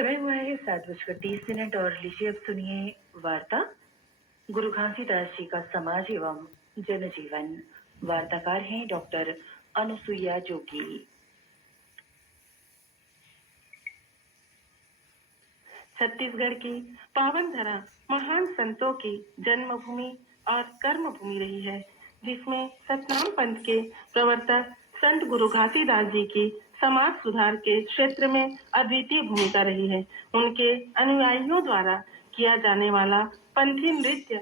समय हुआ है 7:30 और लीजिए अब सुनिए वार्ता। गुरु घासीदास जी का समाज एवं जनजीवन। वार्ताकार हैं डॉक्टर अनुसुईया जोगी। छत्तीसगढ़ की पावन धरा महान संतों की जन्मभूमि और कर्मभूमि रही है, जिसमें सतनाम पंथ के प्रवर्तक संत गुरु घासीदास जी की समाज सुधार के क्षेत्र में अद्वितीय भूमिका रही है। उनके अनुयायियों द्वारा किया जाने वाला पंथी नृत्य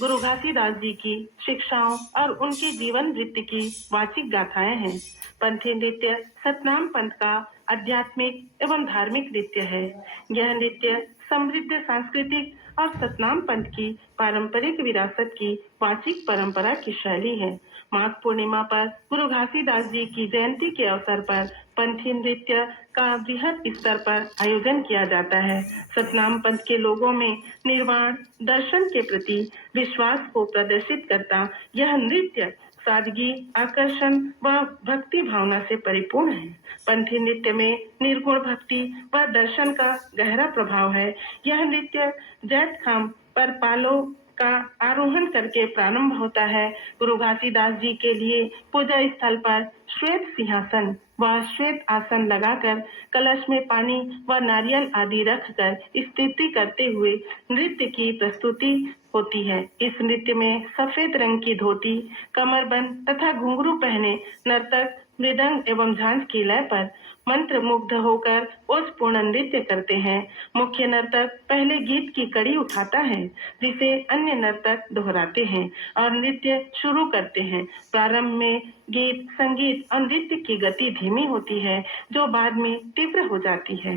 गुरु घासीदास जी की शिक्षाओं और उनके जीवन वृत्ति की वाचिक गाथाएं हैं। पंथी नृत्य सतनाम पंथ का आध्यात्मिक एवं धार्मिक नृत्य है। यह नृत्य समृद्ध सांस्कृतिक और सतनाम पंथ की पारंपरिक विरासत की वाचिक परंपरा की शैली है। माघ पूर्णिमा पर गुरु घासीदास जी की जयंती के अवसर पर पंथी नृत्य का बृहद स्तर पर आयोजन किया जाता है। सतनाम पंथ के लोगों में निर्वाण दर्शन के प्रति विश्वास को प्रदर्शित करता यह नृत्य सादगी, आकर्षण व भक्ति भावना से परिपूर्ण है। पंथी नृत्य में निर्गुण भक्ति व दर्शन का गहरा प्रभाव है। यह नृत्य जैत खाम पर पालो का आरोहण करके प्रारंभ होता है। गुरु घासीदास जी के लिए पूजा स्थल पर श्वेत सिंहासन व श्वेत आसन लगाकर कलश में पानी व नारियल आदि रखकर स्तुति करते हुए नृत्य की प्रस्तुति होती है। इस नृत्य में सफेद रंग की धोती, कमरबंद तथा घुंघरू पहने नर्तक मृदंग एवं झांझ की लय पर मंत्र मुग्ध होकर ओजपूर्ण नृत्य करते हैं। मुख्य नर्तक पहले गीत की कड़ी उठाता है, जिसे अन्य नर्तक दोहराते हैं और नृत्य शुरू करते हैं। प्रारंभ में गीत, संगीत और नृत्य की गति धीमी होती है, जो बाद में तीव्र हो जाती है।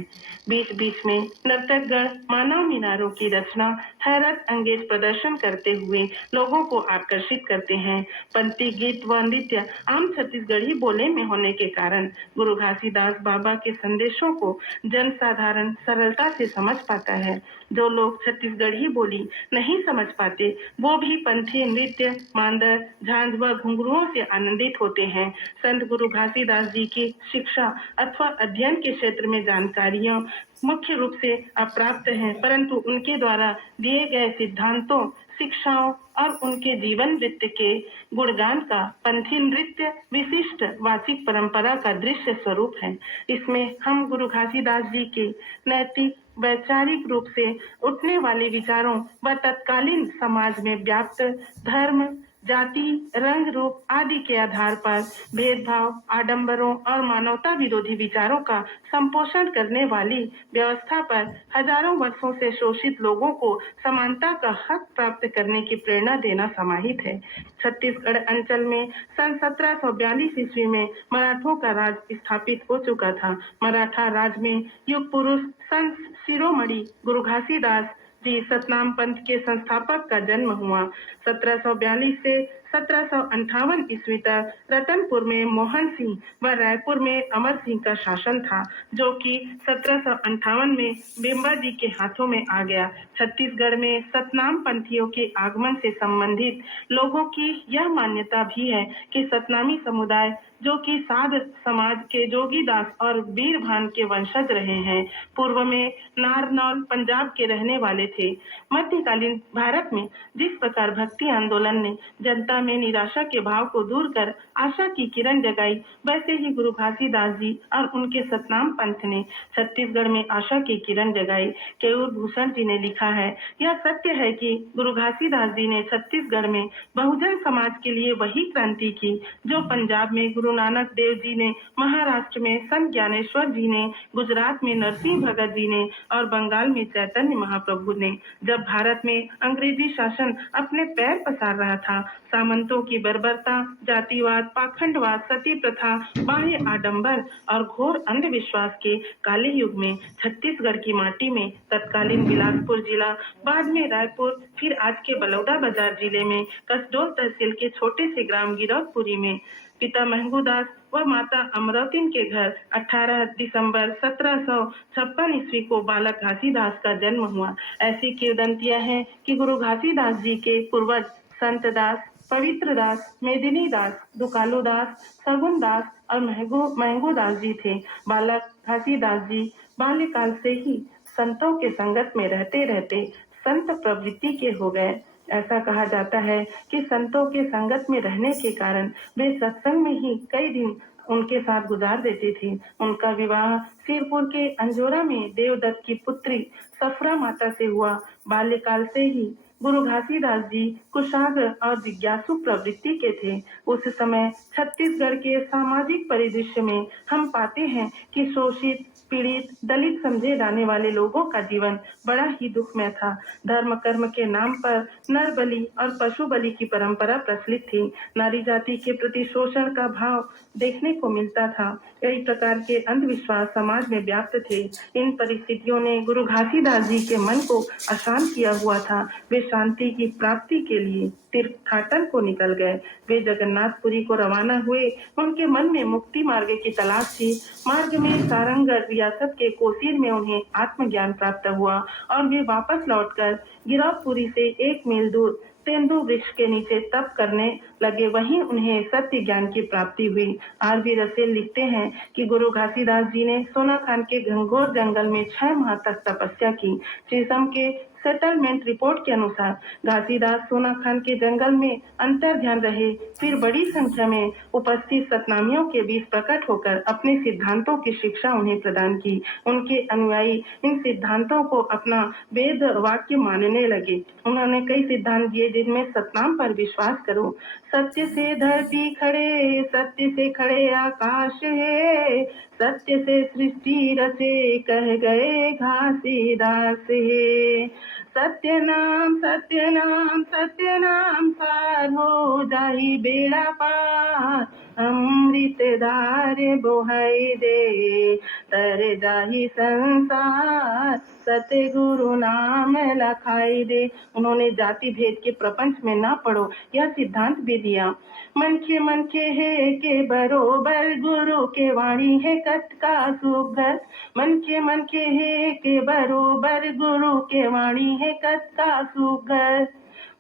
बीच बीच में नर्तकगण मानव मीनारों की रचना हैरत अंगेज प्रदर्शन करते हुए लोगों को आकर्षित करते हैं। पंथी गीत व नृत्य आम छत्तीसगढ़ी बोले में होने के कारण गुरु घासीदास बाबा के संदेशों को जन साधारण सरलता से समझ पाता है। जो लोग छत्तीसगढ़ी बोली नहीं समझ पाते, वो भी पंथी नृत्य, मांदर, झांझ व घुंघरुओं से आनंदित होते हैं। संत गुरु घासीदास जी की शिक्षा अथवा अध्ययन के क्षेत्र में जानकारियां मुख्य रूप से अप्राप्त हैं, परंतु उनके द्वारा दिए गए सिद्धांतों, शिक्षाओं और उनके जीवन वृत्ति के गुणगान का पंथी नृत्य विशिष्ट वाचिक परंपरा का दृश्य स्वरूप है। इसमें हम गुरु घासीदास जी के नैतिक वैचारिक रूप से उठने वाले विचारों व तत्कालीन समाज में व्याप्त धर्म, जाति, रंग, रूप आदि के आधार पर भेदभाव, आडंबरों और मानवता विरोधी विचारों का संपोषण करने वाली व्यवस्था पर हजारों वर्षों से शोषित लोगों को समानता का हक प्राप्त करने की प्रेरणा देना समाहित है। छत्तीसगढ़ अंचल में सन 1742 ईस्वी में मराठों का राज स्थापित हो चुका था। मराठा राज में युग पुरुष संत शिरोमणि गुरु घासीदास जी सतनाम पंथ के संस्थापक का जन्म हुआ। 1742 से 1758 ईस्वी तक रतनपुर में मोहन सिंह व रायपुर में अमर सिंह का शासन था, जो कि 1758 में बिम्बा जी के हाथों में आ गया। छत्तीसगढ़ में सतनाम पंथियों के आगमन से संबंधित लोगों की यह मान्यता भी है कि सतनामी समुदाय, जो कि साध समाज के जोगीदास और बीरभान के वंशज रहे हैं, पूर्व में नारनौल पंजाब के रहने वाले थे। मध्यकालीन भारत में जिस प्रकार भक्ति आंदोलन ने जनता में निराशा के भाव को दूर कर आशा की किरण जगाई, वैसे ही गुरु घासीदास जी और उनके सतनाम पंथ ने छत्तीसगढ़ में आशा की किरण जगाई। केयूर भूषण जी ने लिखा है, यह सत्य है कि गुरु घासीदास जी ने छत्तीसगढ़ में बहुजन समाज के लिए वही क्रांति की जो पंजाब में गुरु नानक देव जी ने, महाराष्ट्र में संत ज्ञानेश्वर जी ने, गुजरात में नरसिंह भगत जी ने और बंगाल में चैतन्य महाप्रभु ने। जब भारत में अंग्रेजी शासन अपने पैर पसार रहा था, सामंतों की बर्बरता, जातिवाद, पाखंडवाद, सती प्रथा, बाह्य आडंबर और घोर अंधविश्वास के काले युग में छत्तीसगढ़ की माटी में तत्कालीन बिलासपुर जिला, बाद में रायपुर, फिर आज के बलौदा बाजार जिले में कसडोल तहसील के छोटे से ग्राम गिरौदपुरी में पिता महंगूदास व माता अमरौतीन के घर 18 दिसंबर 1756 ईस्वी को बालक घासीदास का जन्म हुआ। ऐसी किंवदंतियां हैं कि गुरु घासीदास जी के पूर्वज संतदास, पवित्र दास, मेदिनी दास, दुकालू दास, सगुन दास और महंगू दास जी थे। बालक घासीदास जी बाल्यकाल से ही संतों के संगत में रहते रहते संत प्रवृत्ति के हो गए। ऐसा कहा जाता है कि संतों के संगत में रहने के कारण वे सत्संग में ही कई दिन उनके साथ गुजार देते थे। उनका विवाह सिरपुर के अंजोरा में देवदत्त की पुत्री सफरा माता से हुआ। बाल्यकाल से ही गुरु घासीदास जी कुशाग्र और जिज्ञासु प्रवृत्ति के थे। उस समय छत्तीसगढ़ के सामाजिक परिदृश्य में हम पाते हैं कि शोषित, पीड़ित, दलित समझे जाने वाले लोगों का जीवन बड़ा ही दुखमय था। धर्म कर्म के नाम पर नर बलि और पशु बलि की परंपरा प्रचलित थी। नारी जाति के प्रति शोषण का भाव देखने को मिलता था। कई प्रकार के अंधविश्वास समाज में व्याप्त थे। इन परिस्थितियों ने गुरु घासीदास जी के मन को अशांत किया हुआ था। वे शांति की प्राप्ति के लिए तीर्थाटन को निकल गए। वे जगन्नाथपुरी को रवाना हुए। उनके मन में मुक्ति मार्ग की तलाश थी। मार्ग में सारंगढ़ रियासत के कोसीर में उन्हें आत्मज्ञान प्राप्त हुआ और वे वापस लौटकर गिरौदपुरी से 1 मील दूर तेंदु वृक्ष के नीचे तप करने लगे। वहीं उन्हें सत्य ज्ञान की प्राप्ति हुई। आर.बी. रसेल लिखते हैं कि गुरु घासीदास जी ने सोनाखान के घनघोर जंगल में 6 माह तक तपस्या की। शीशम के सेटलमेंट रिपोर्ट के अनुसार घासीदास सोनाखान के जंगल में अंतर ध्यान रहे। फिर बड़ी संख्या में उपस्थित सतनामियों के बीच प्रकट होकर अपने सिद्धांतों की शिक्षा उन्हें प्रदान की। उनके अनुयायी इन सिद्धांतों को अपना वेद वाक्य मानने लगे। उन्होंने कई सिद्धांत दिए जिनमें सतनाम पर विश्वास करो, सत्य से धरती खड़े, सत्य से खड़े आकाश है, सत्य से सृष्टि रचे, कह गए घासीदास है। सत्य नाम सत्य नाम सत्य नाम सार हो जाही बेड़ा पार, अमृत धारे बोहाई दे तर जाही संसार, सतगुरु नाम लखाई दे। उन्होंने जाति भेद के प्रपंच में ना पड़ो यह सिद्धांत भी दिया। मनखे है के बरोबर, गुरु के वाणी है कत का सुघर। मनखे है के बरोबर, गुरु के वाणी है कत का सुघर।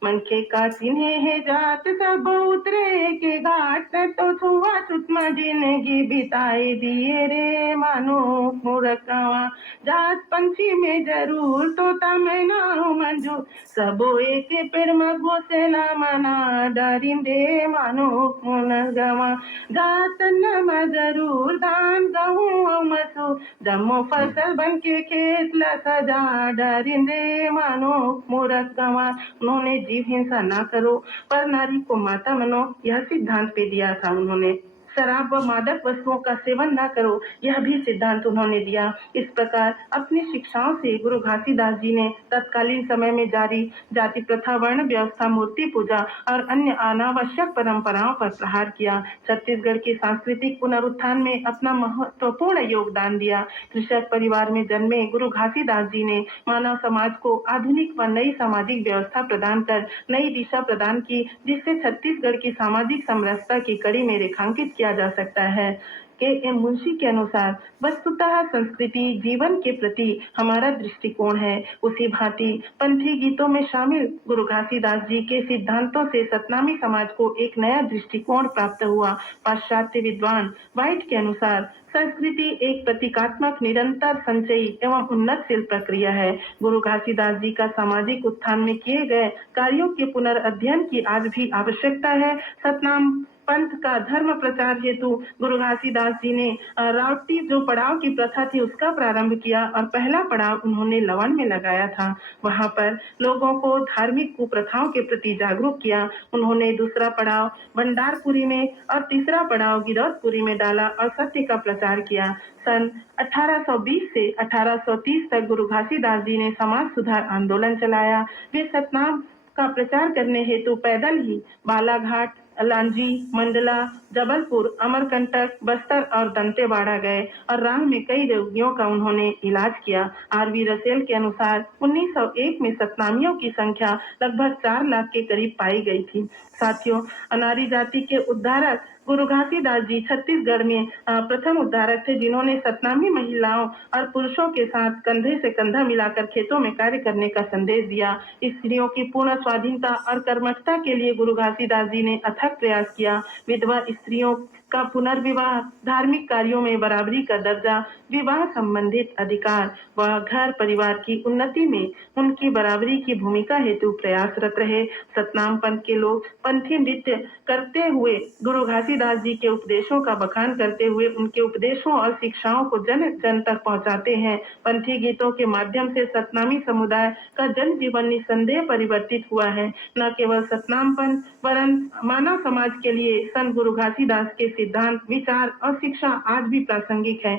मनखे का चिन्हे है जात, सब उतरे के घाट, तो छुआ छुतमा जिंदगी बिताई दिए रे मानो मूर्खवा। जात पंछी में जरूर तोता मैं ना मंजूर, सबो एक पेड़ में घोसला मना डारिंदे मानो मुनगवा। जात न जरूर धान गहूँ और मसूर, जम्मो फसल बन के खेत ला सजा डारिंदे मानो मूर्खवा। उन्होंने जीव हिंसा ना करो पर नारी को माता मानो यह सिद्धांत भी दिया था। उन्होंने शराब व मादक वस्तुओं का सेवन ना करो यह भी सिद्धांत उन्होंने दिया। इस प्रकार अपनी शिक्षाओं से गुरु घासीदास जी ने तत्कालीन समय में जारी जाति प्रथा, वर्ण व्यवस्था, मूर्ति पूजा और अन्य अनावश्यक परंपराओं पर प्रहार किया। छत्तीसगढ़ के सांस्कृतिक पुनरुत्थान में अपना महत्वपूर्ण योगदान दिया। कृषक परिवार में जन्मे गुरु घासीदास जी ने मानव समाज को आधुनिक व नई सामाजिक व्यवस्था प्रदान कर नई दिशा प्रदान की, जिससे छत्तीसगढ़ की सामाजिक समरसता की कड़ी में रेखांकित किया जा सकता है। के.एम. मुंशी के अनुसार वस्तुतः संस्कृति जीवन के प्रति हमारा दृष्टिकोण है। उसी भांति पंथी गीतों में शामिल गुरु घासीदास जी के सिद्धांतों से सतनामी समाज को एक नया दृष्टिकोण प्राप्त हुआ। पाश्चात्य विद्वान वाइट के अनुसार संस्कृति एक प्रतीकात्मक, निरंतर, संचयी एवं उन्नतशील प्रक्रिया है। गुरु घासीदास जी का सामाजिक उत्थान में किए गए कार्यों के पुनर्अध्ययन की आज भी आवश्यकता है। सतनाम पंथ का धर्म प्रचार हेतु गुरु घासीदास जी ने रावटी जो पड़ाव की प्रथा थी उसका प्रारंभ किया और पहला पड़ाव उन्होंने लवन में लगाया था। वहां पर लोगों को धार्मिक कुप्रथाओं के प्रति जागरूक किया। उन्होंने दूसरा पड़ाव भंडारपुरी में और तीसरा पड़ाव गिरौदपुरी में डाला और सत्य का प्रचार किया। सन 1820 से 1830 तक गुरु घासीदास जी ने समाज सुधार आंदोलन चलाया। वे सतनाम का प्रचार करने हेतु पैदल ही बालाघाट, लांजी, मंडला, जबलपुर, अमरकंटक, बस्तर और दंतेवाड़ा गए और राह में कई रोगियों का उन्होंने इलाज किया। आर.बी. रसेल के अनुसार 1901 में सतनामियों की संख्या लगभग 4 लाख के करीब पाई गई थी। साथियों, अनारी जाति के उद्धारक गुरु घासीदास जी छत्तीसगढ़ में प्रथम उद्धारक थे, जिन्होंने सतनामी महिलाओं और पुरुषों के साथ कंधे से कंधा मिलाकर खेतों में कार्य करने का संदेश दिया। स्त्रियों की पूर्ण स्वाधीनता और कर्मठता के लिए गुरु घासीदास जी ने अथक प्रयास किया। विधवा स्त्रियों का पुनर्विवाह, धार्मिक कार्यों में बराबरी का दर्जा, विवाह संबंधित अधिकार व घर परिवार की उन्नति में उनकी बराबरी की भूमिका हेतु प्रयासरत रहे। सतनाम पंथ के लोग पंथी नृत्य करते हुए गुरु घासीदास जी के उपदेशों का बखान करते हुए उनके उपदेशों और शिक्षाओं को जन जन तक पहुंचाते हैं। पंथी गीतों के माध्यम से सतनामी समुदाय का जन जीवन निसंदेह परिवर्तित हुआ है। न केवल सतनाम पंथ वरन मानव समाज के लिए संत गुरु घासीदास के सिद्धांत, विचार और शिक्षा आज भी प्रासंगिक है।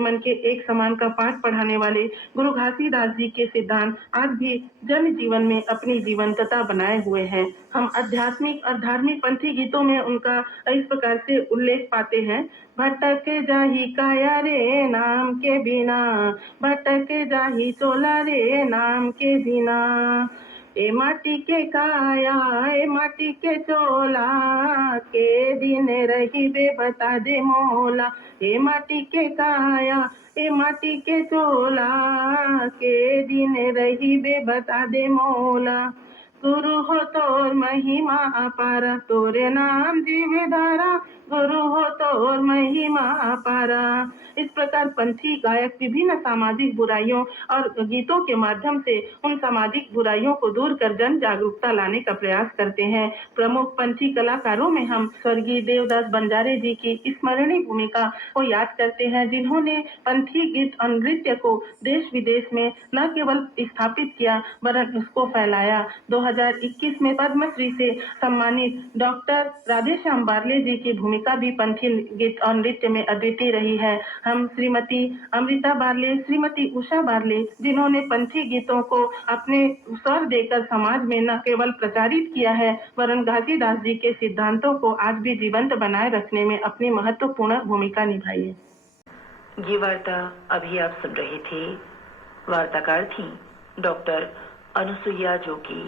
मन के एक समान का पाठ पढ़ाने वाले गुरु घासीदास जी के सिद्धांत आज भी जन जीवन में अपनी जीवंतता बनाए हुए हैं। हम आध्यात्मिक और धार्मिक पंथी गीतों में उनका इस प्रकार से उल्लेख पाते हैं। भटक जाही काया रे नाम के बिना, भटक जाही चोला रे नाम के बिना, ए माटी के काया ए माटी के चोला, के दिन रही बे बता दे मोला, ए माटी के काया ए माटी के चोला, के दिन रही बे बता दे मोला। गुरु हो तोर महिमा अपार, तोरे नाम जीवे धारा, गुरु हो तोर महिमा अपारा। इस प्रकार पंथी गायक विभिन्न सामाजिक बुराइयों और गीतों के माध्यम से उन सामाजिक बुराइयों को दूर कर जन जागरूकता लाने का प्रयास करते हैं। प्रमुख पंथी कलाकारों में हम स्वर्गीय देवदास बंजारे जी की स्मरणीय भूमिका को याद करते हैं, जिन्होंने पंथी गीत और नृत्य को देश विदेश में न केवल स्थापित किया वरन उसको फैलाया। 2021 में पद्मश्री से सम्मानित डॉक्टर राधेश्याम बारले जी की भूमिका भी पंथी गीत और नृत्य में अद्वितीय रही है। हम श्रीमती अमृता बारले, श्रीमती उषा बारले, जिन्होंने पंथी गीतों को अपने स्वर देकर समाज में न केवल प्रचारित किया है वरन घासीदास जी के सिद्धांतों को आज भी जीवंत बनाए रखने में अपनी महत्वपूर्ण भूमिका निभाई है। ये वार्ता अभी आप सुन रहे थे। वार्ताकार थी डॉक्टर अनुसुईया जोगी।